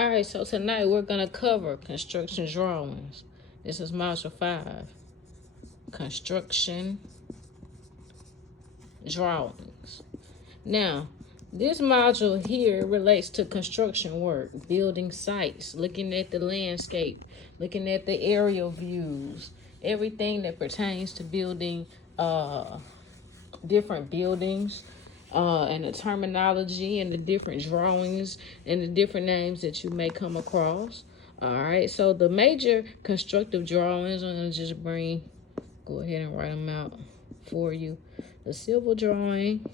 All right, so tonight we're going to cover construction drawings. This is Module 5, construction drawings. Now, this module here relates to construction work, building sites, looking at the landscape, looking at the aerial views, everything that pertains to building different buildings, and the terminology and the different drawings and the different names that you may come across. All right, so the major constructive drawings, I'm going to just go ahead and write them out for you. The civil drawing,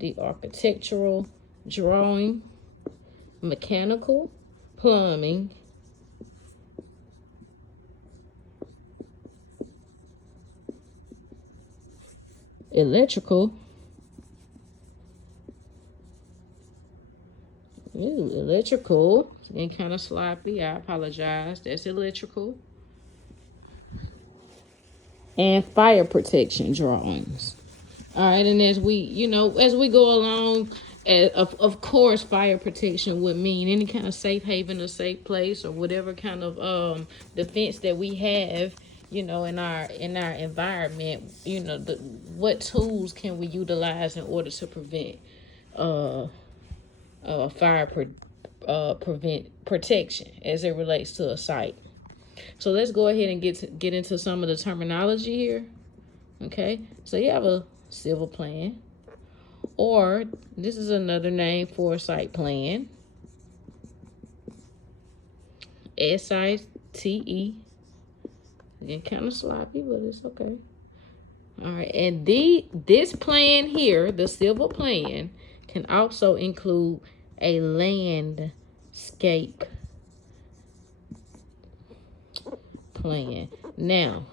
the architectural drawing, mechanical, plumbing, electrical, and kind of sloppy, I apologize, that's electrical, and fire protection drawings. All right, and as we go along, of course, fire protection would mean any kind of safe haven or safe place or whatever kind of defense that we have, in our environment. What tools can we utilize in order to prevent fire protection as it relates to a site. So let's go ahead and get into some of the terminology here. Okay, so you have a civil plan, or this is another name for a site plan. SITE. Again, kind of sloppy, but it's okay. All right, and this plan here, the civil plan, can also include a landscape plan. Now,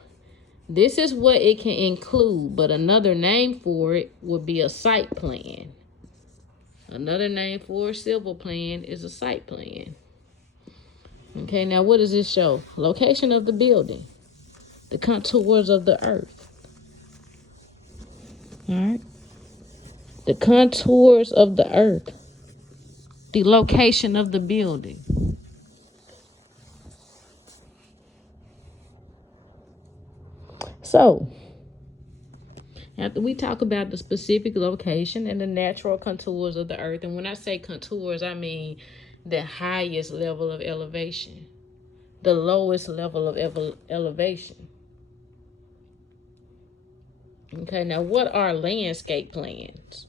this is what it can include, but another name for it would be a site plan. Another name for a civil plan is a site plan. Okay, now what does this show? Location of the building, the contours of the earth. All right, the contours of the earth, the location of the building. So, after we talk about the specific location and the natural contours of the earth, and when I say contours, I mean the highest level of elevation, the lowest level of elevation. Okay, now what are landscape plans?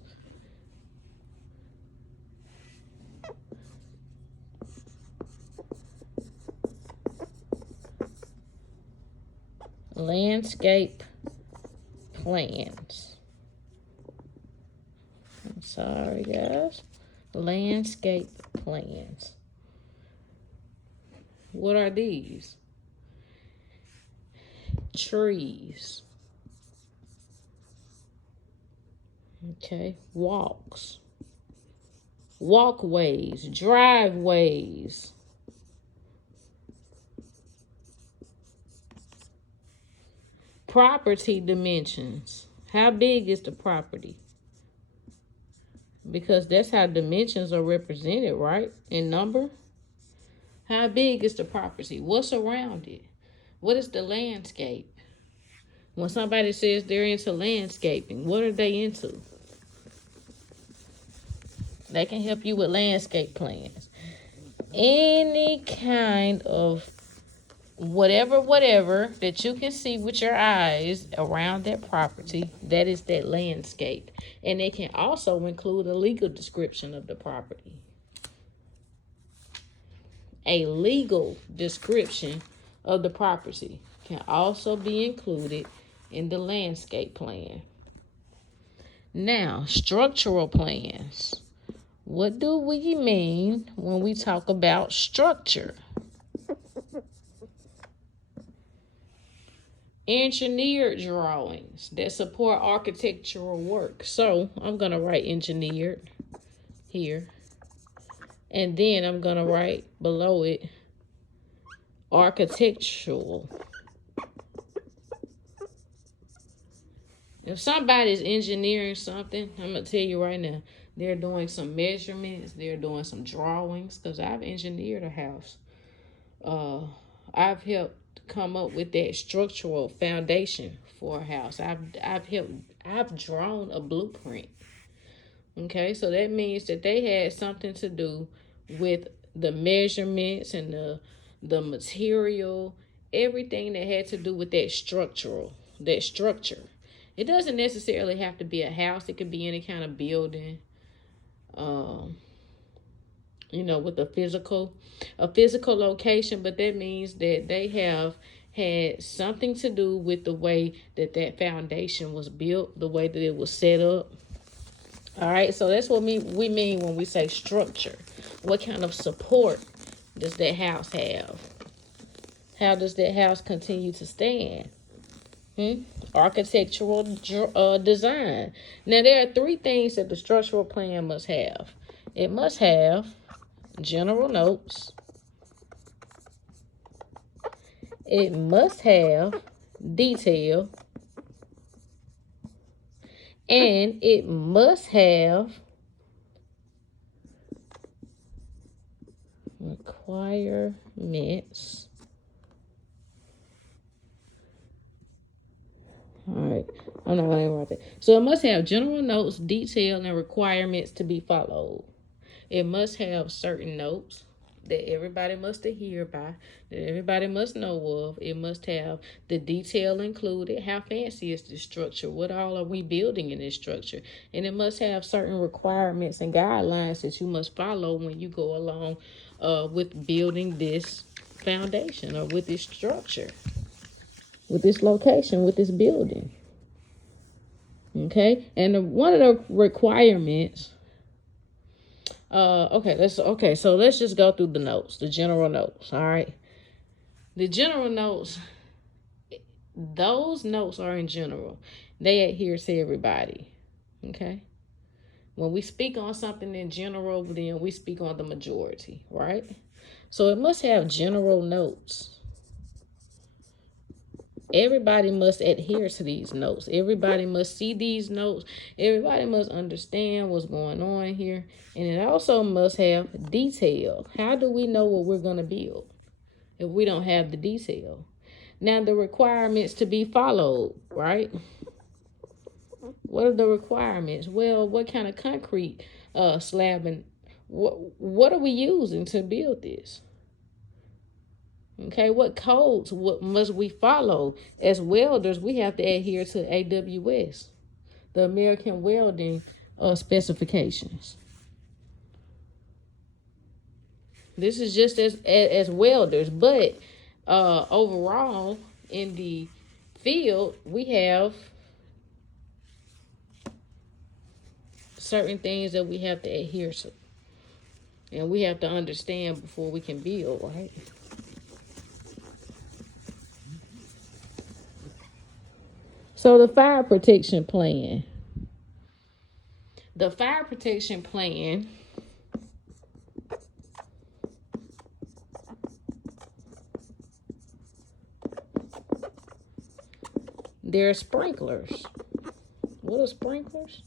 Landscape plans. I'm sorry, guys. Landscape plans. What are these? Trees. Okay, walks, walkways, driveways. Property dimensions. How big is the property? Because that's how dimensions are represented, right? In number. How big is the property? What's around it? What is the landscape? When somebody says they're into landscaping, what are they into? They can help you with landscape plans. Any kind of whatever that you can see with your eyes around that property, that is that landscape. And it can also include a legal description of the property. A legal description of the property can also be included in the landscape plan. Now, structural plans. What do we mean when we talk about structure? Engineered drawings that support architectural work. So I'm going to write engineered here. And then I'm going to write below it architectural. If somebody's engineering something, I'm gonna tell you right now, they're doing some measurements, they're doing some drawings, because I've engineered a house. uh I've helped come up with that structural foundation for a house. I've drawn a blueprint. Okay, so that means that they had something to do with the measurements and the material, everything that had to do with that structure. It doesn't necessarily have to be a house. It could be any kind of building. Um, with a physical location, but that means that they have had something to do with the way that that foundation was built, the way that it was set up. All right, so that's what we mean when we say structure. What kind of support does that house have? How does that house continue to stand? Architectural design. Now, there are three things that the structural plan must have. It must have general notes. It must have detail. And it must have requirements. All right, I'm not going to write that. So it must have general notes, detail, and requirements to be followed. It must have certain notes that everybody must adhere by, that everybody must know of. It must have the detail included. How fancy is this structure? What all are we building in this structure? And it must have certain requirements and guidelines that you must follow when you go along with building this foundation or with this structure, with this location, with this building. Okay, and one of the requirements. So let's just go through the notes, the general notes. All right, the general notes. Those notes are in general. They adhere to everybody. Okay. When we speak on something in general, then we speak on the majority, right? So it must have general notes. Everybody must adhere to these notes. Everybody must see these notes. Everybody must understand what's going on here. And it also must have detail. How do we know what we're going to build if we don't have the detail? Now, the requirements to be followed, right? What are the requirements? Well, what kind of concrete slab and what are we using to build this? Okay, what codes must we follow? As welders, we have to adhere to AWS, the American Welding specifications. This is just as welders, but overall in the field, we have certain things that we have to adhere to, and we have to understand before we can build, right? So the fire protection plan. The fire protection plan there are sprinklers. What are sprinklers?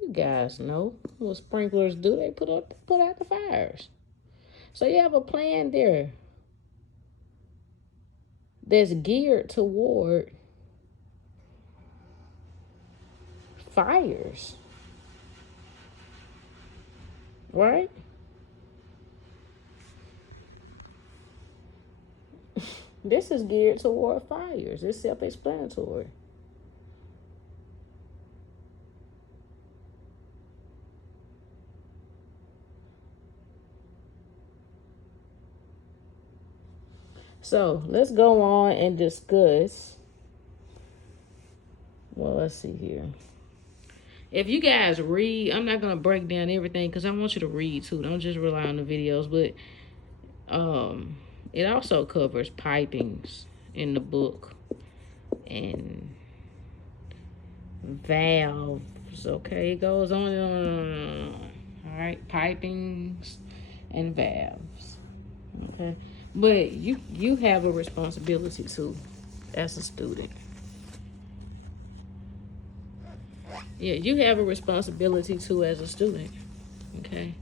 You guys know what sprinklers do. They put out the fires. So you have a plan there that's geared toward fires, right? This is geared toward fires. It's self-explanatory. So let's go on and discuss. Well, let's see here. If you guys read, I'm not going to break down everything because I want you to read too. Don't just rely on the videos. But it also covers pipings in the book and valves. Okay, it goes on and on and on. All right, pipings and valves. Okay, but you have a responsibility too as a student. Yeah, you have a responsibility too as a student. Okay.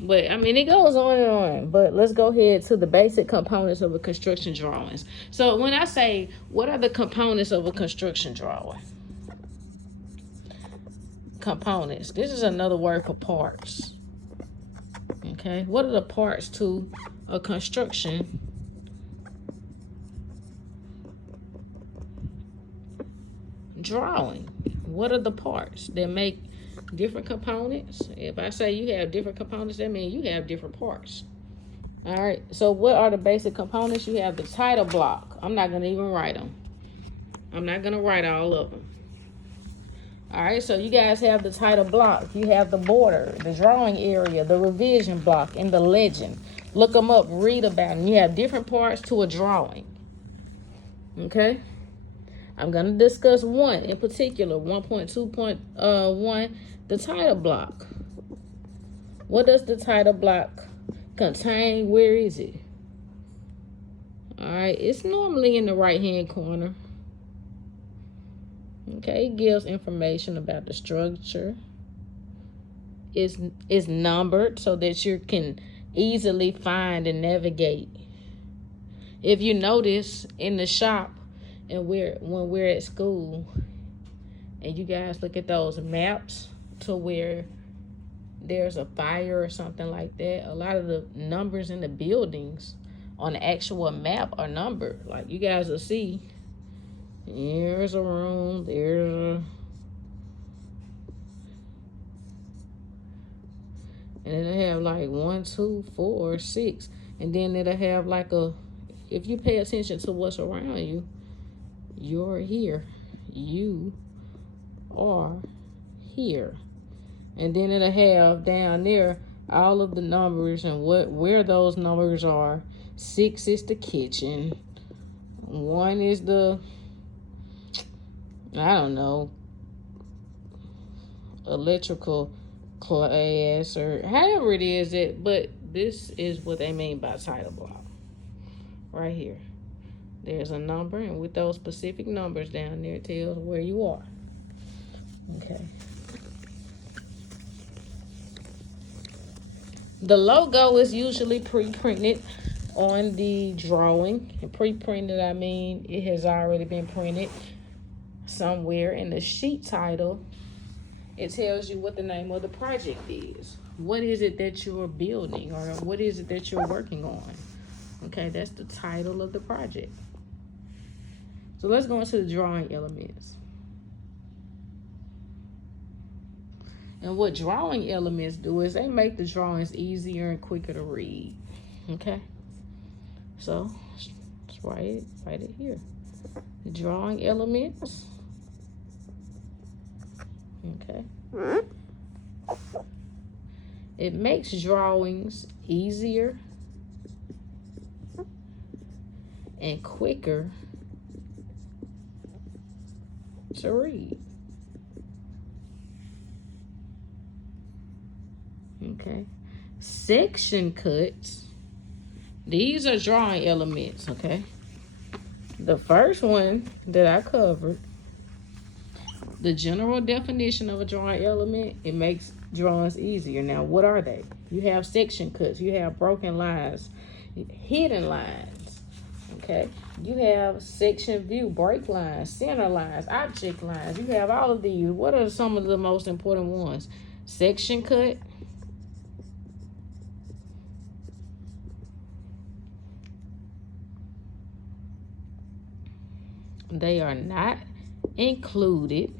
But I mean, it goes on and on. But let's go ahead to the basic components of a construction drawings. So when I say, what are the components of a construction drawing? Components. This is another word for parts. Okay. What are the parts to a construction drawing? What are the parts that make different components? If I say you have different components, that means you have different parts. All right, so what are the basic components? You have the title block. I'm not gonna even write them. I'm not gonna write all of them. All right, so you guys have the title block. You have the border, the drawing area, the revision block, and the legend. Look them up, read about them. You have different parts to a drawing. Okay? I'm gonna discuss one in particular, 1.2.1, the title block. What does the title block contain? Where is it? All right, it's normally in the right hand corner. Okay, it gives information about the structure. It's numbered so that you can easily find and navigate. If you notice in the shop and when we're at school and you guys look at those maps to where there's a fire or something like that, a lot of the numbers in the buildings on the actual map are numbered. Like you guys will see, here's a room, there's a, and it'll have like 1, 2, 4, 6, and then it'll have like a, if you pay attention to what's around you, you're here, you are here. And then it'll have down there all of the numbers and where those numbers are. 6 is the kitchen. 1 is the, I don't know, electrical class or however it is it, but this is what they mean by title block. Right here. There's a number, and with those specific numbers down there, it tells where you are. Okay. The logo is usually pre-printed on the drawing. And pre-printed, I mean it has already been printed somewhere in the sheet title. It tells you what the name of the project is. What is it that you're building, or what is it that you're working on? Okay, that's the title of the project. So let's go into the drawing elements. And what drawing elements do is they make the drawings easier and quicker to read. Okay? So, let's write it here. The drawing elements. Okay? It makes drawings easier and quicker to read. Okay. Section cuts. These are drawing elements, okay? The first one that I covered, the general definition of a drawing element, it makes drawings easier. Now, what are they? You have section cuts, you have broken lines, hidden lines, okay? You have section view, break lines, center lines, object lines. You have all of these. What are some of the most important ones? Section cut. They are not included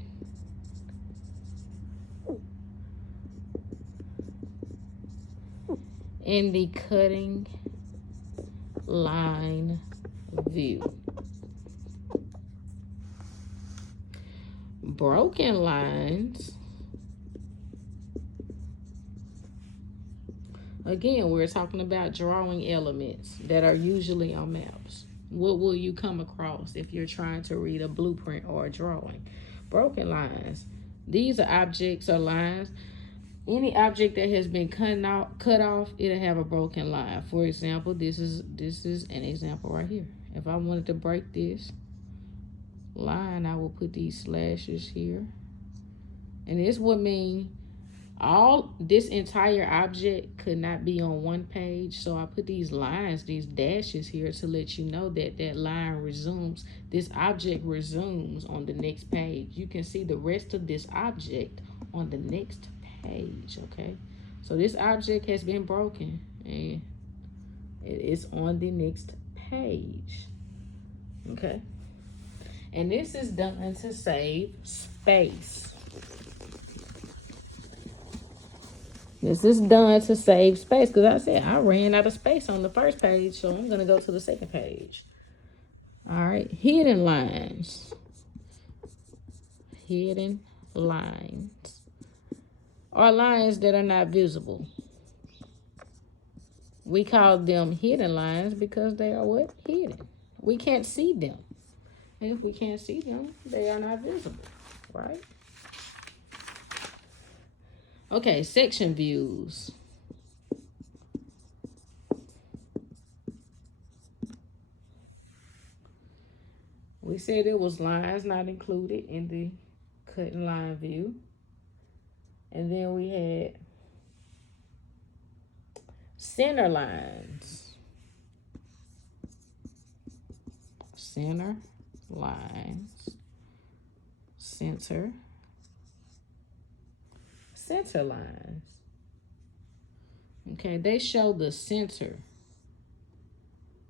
in the cutting line view. Broken lines, again, we're talking about drawing elements that are usually on maps. What will you come across if you're trying to read a blueprint or a drawing? Broken lines. These are objects or lines. Any object that has been cut off, it'll have a broken line. For example, this is an example right here. If I wanted to break this line, I will put these slashes here And this would mean this entire object could not be on one page. So I put these lines, these dashes here to let you know that that line resumes. This object resumes on the next page. You can see the rest of this object on the next page, okay? So this object has been broken and it is on the next page, okay? And this is done to save space. This is done to save space because I said I ran out of space on the first page, so I'm going to go to the second page. All right, hidden lines. Hidden lines are lines that are not visible. We call them hidden lines because they are what? Hidden. We can't see them. And if we can't see them, they are not visible, right? Okay, section views. We said it was lines not included in the cut and line view. And then we had center lines. Center lines. Center lines. Okay, they show the center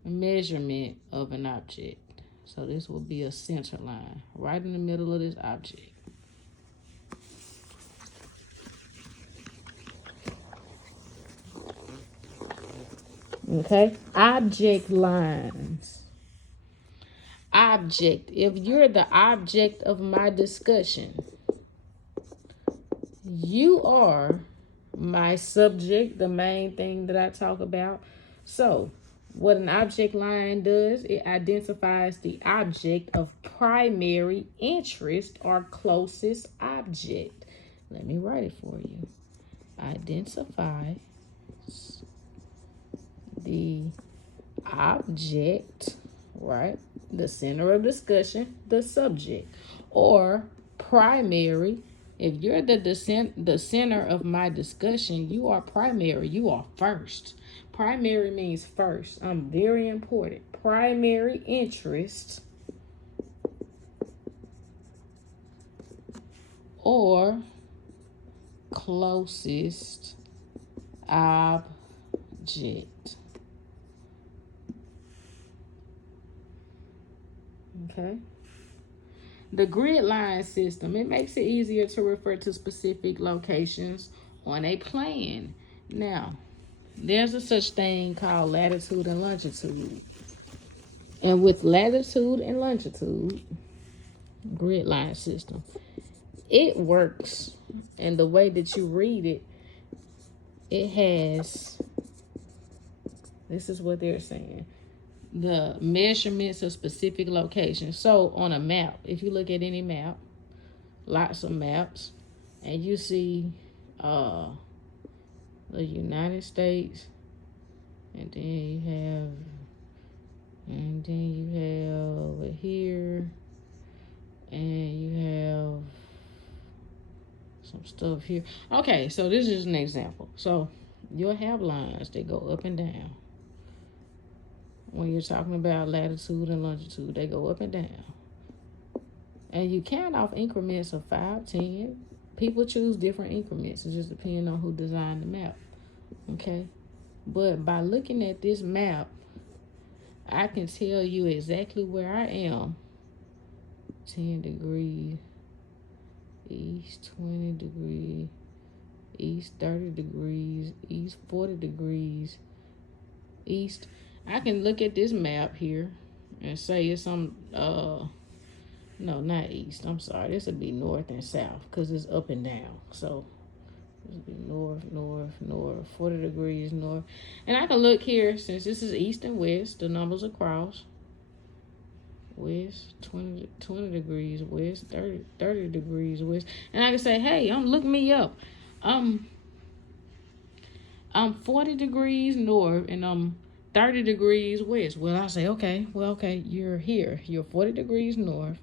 measurement of an object. So this will be a center line right in the middle of this object. Okay, object lines. Object. If you're the object of my discussion, you are my subject, the main thing that I talk about. So what an object line does, it identifies the object of primary interest or closest object. Let me write it for you. Identifies the object, right? The center of discussion, the subject, or primary. If you're the center of my discussion, you are primary. You are first. Primary means first. Very important. Primary interest or closest object. Okay. The grid line system, it makes it easier to refer to specific locations on a plan. Now, there's a such thing called latitude and longitude. And with latitude and longitude, grid line system, it works. And the way that you read it, it has, this is what they're saying, the measurements of specific locations. So on a map, if you look at any map, lots of maps, and you see the United States, and then you have over here, and you have some stuff here. Okay, so this is an example. So you'll have lines that go up and down. When you're talking about latitude and longitude, they go up and down. And you count off increments of 5, 10. People choose different increments. It just depends on who designed the map. Okay? But by looking at this map, I can tell you exactly where I am. 10 degrees east, 20 degrees east, 30 degrees east, 40 degrees east. I can look at this map here and say it's some, no, not east. I'm sorry. This would be north and south because it's up and down. So this would be north, 40 degrees north. And I can look here, since this is east and west, the numbers across. West, 20 degrees west, 30 degrees west. And I can say, hey, look me up. I'm 40 degrees north and I'm 30 degrees west. Well, I say, okay, you're here. You're 40 degrees north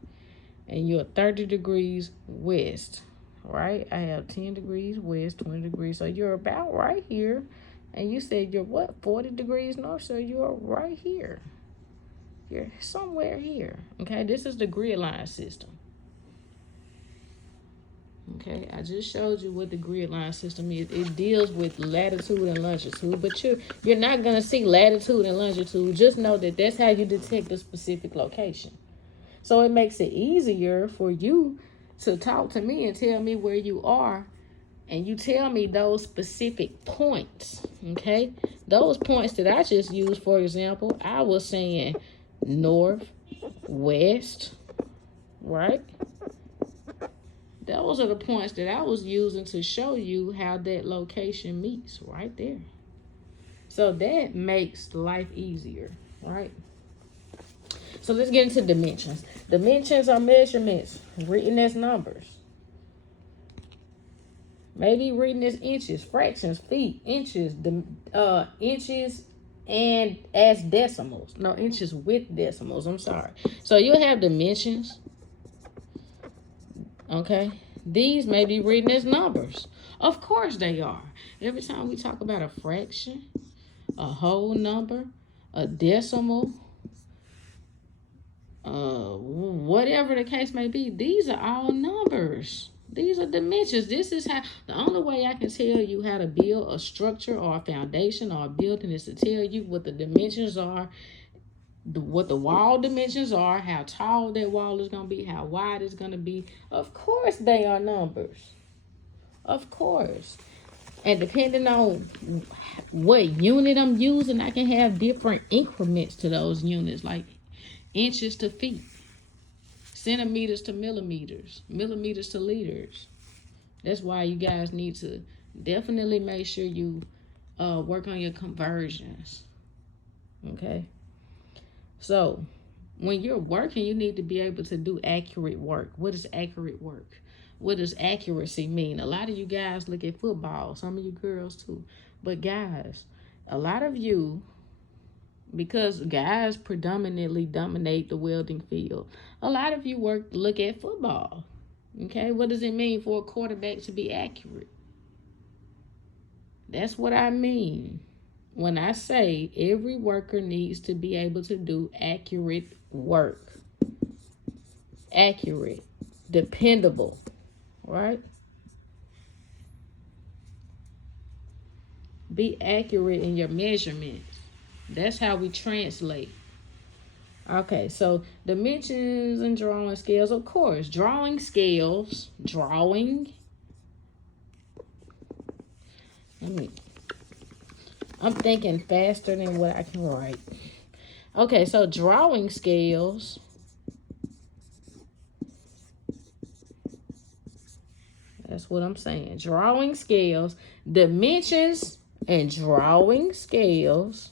and you're 30 degrees west. right? I have 10 degrees west, 20 degrees. So you're about right here. And you said you're what, 40 degrees north? So you're right here. You're somewhere here. Okay, this is the grid line system. Okay, I just showed you what the grid line system is. It deals with latitude and longitude, but you're not gonna see latitude and longitude. Just know that that's how you detect a specific location. So it makes it easier for you to talk to me and tell me where you are, and you tell me those specific points. Okay, those points that I just used, for example, I was saying north, west, right? Those are the points that I was using to show you how that location meets right there. So that makes life easier, right? So let's get into dimensions. Dimensions are measurements written as numbers. Maybe written as inches, fractions, feet, inches, inches, and as decimals. No, inches with decimals. I'm sorry. So you'll have dimensions. Okay, these may be written as numbers. Of course they are. Every time we talk about a fraction, a whole number, a decimal, whatever the case may be, these are all numbers. These are dimensions. This is how, the only way I can tell you how to build a structure or a foundation or a building is to tell you what the dimensions are, what the wall dimensions are, how tall that wall is going to be, how wide it's going to be. Of course they are numbers. Of course. And depending on what unit I'm using, I can have different increments to those units, like inches to feet, centimeters to millimeters, millimeters to liters. That's why you guys need to definitely make sure you work on your conversions. Okay? So, when you're working, you need to be able to do accurate work. What is accurate work? What does accuracy mean? A lot of you guys look at football, some of you girls too. But guys, a lot of you, because guys predominantly dominate the welding field, a lot of you look at football. Okay, what does it mean for a quarterback to be accurate? That's what I mean when I say every worker needs to be able to do accurate work. Accurate, dependable, right? Be accurate in your measurements. That's how we translate. Okay, so dimensions and drawing scales, of course. Drawing scales, I'm thinking faster than what I can write. Okay, so drawing scales. That's what I'm saying. Drawing scales, dimensions and drawing scales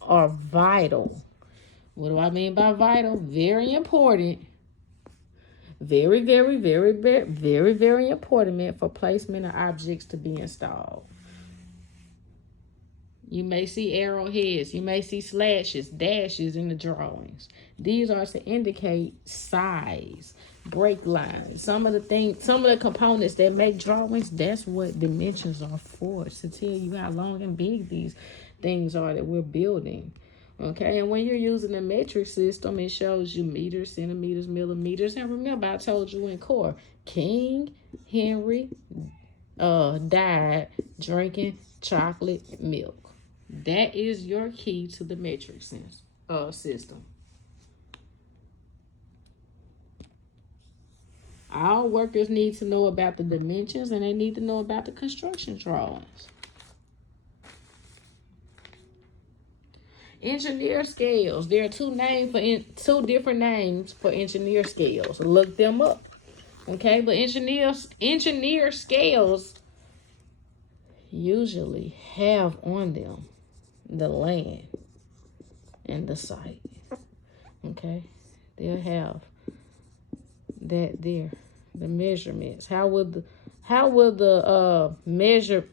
are vital. What do I mean by vital? Very important. Very, very, very, very, very, very important for placement of objects to be installed. You may see arrowheads. You may see slashes, dashes in the drawings. These are to indicate size, break lines. Some of the components that make drawings, that's what dimensions are for. It's to tell you how long and big these things are that we're building. Okay, and when you're using the metric system, it shows you meters, centimeters, millimeters. And remember, I told you in core, King Henry died drinking chocolate milk. That is your key to the metric system. All workers need to know about the dimensions, and they need to know about the construction drawings. Engineer scales. There are two different names for engineer scales. Look them up. Okay, but engineer scales usually have on them the land and the site. Okay, they'll have that there, the measurements. How will the measurements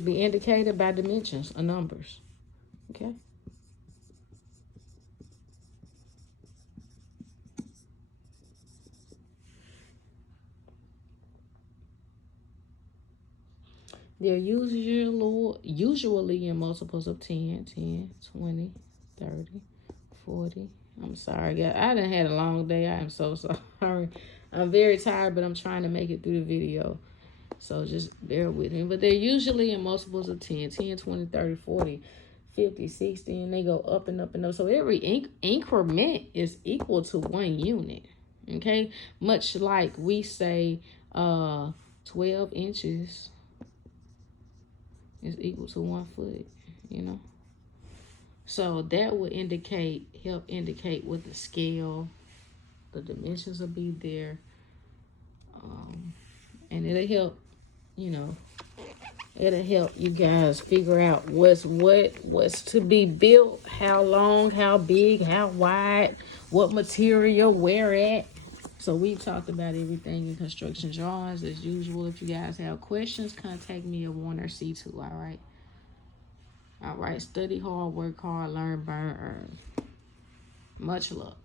be indicated? By dimensions or numbers? Okay. They're usually in multiples of 10, 10, 20, 30, 40. I'm sorry, guys. I done had a long day. I am so sorry. I'm very tired, but I'm trying to make it through the video. So just bear with me. But they're usually in multiples of 10, 10, 20, 30, 40, 50, 60, and they go up and up and up. So every increment is equal to 1 unit. Okay? Much like we say 12 inches is equal to 1 foot, you know? So that would help indicate what the scale, the dimensions will be there. And it'll help, you know, it'll help you guys figure out what's to be built, how long, how big, how wide, what material, where at. So we talked about everything in construction drawings as usual. If you guys have questions, contact me at Warner C2. All right. All right. Study hard, work hard, learn, burn, earn. Much luck.